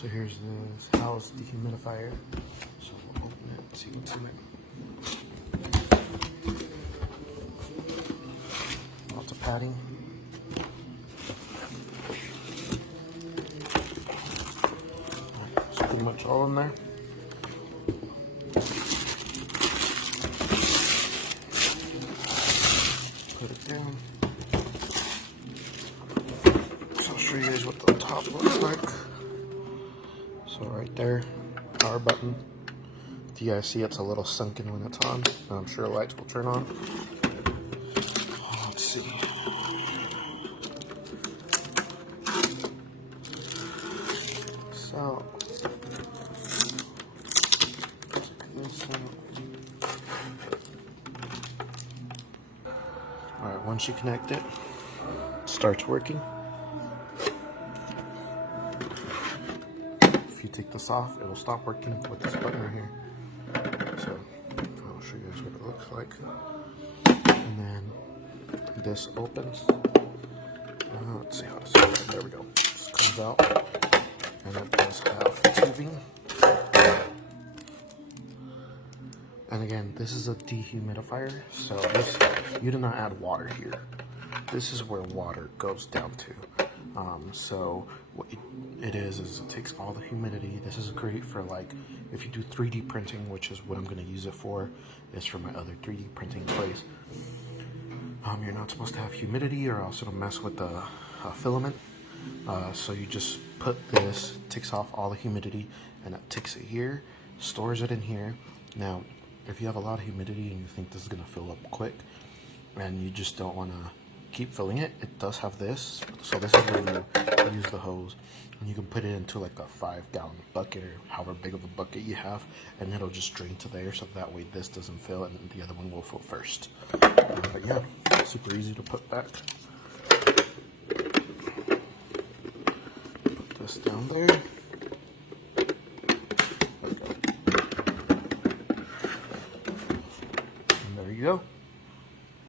So here's this house dehumidifier. So we'll open it and see what's in it. Lots of padding. That's pretty much all in there. Put it down. So I'll show you guys what the top looks like. So right there, power button. Do you guys see it's a little sunken when it's on? I'm sure lights will turn on. Let's see. So, alright, once you connect it, it starts working. If you take this off, it will stop working with this button right here. So, I'll show you guys what it looks like. And then this opens. Let's see how to see it. There we go. This comes out. And it does have tubing. And again, this is a dehumidifier, so this, you do not add water here. This is where water goes down to. So what it is it takes all the humidity. This is great for like if you do 3D printing, which is what I'm going to use it for. It's for my other 3D printing place. You're not supposed to have humidity or else it'll mess with the filament. So you just put this, takes off all the humidity, and it takes it here, stores it in here. Now, if you have a lot of humidity and you think this is going to fill up quick, and you just don't want to keep filling it, it does have this. So this is where you use the hose, and you can put it into like a 5-gallon bucket or however big of a bucket you have, and it'll just drain to there, so that way this doesn't fill and the other one will fill first. But yeah, super easy to put back. Put this down there. And there you go.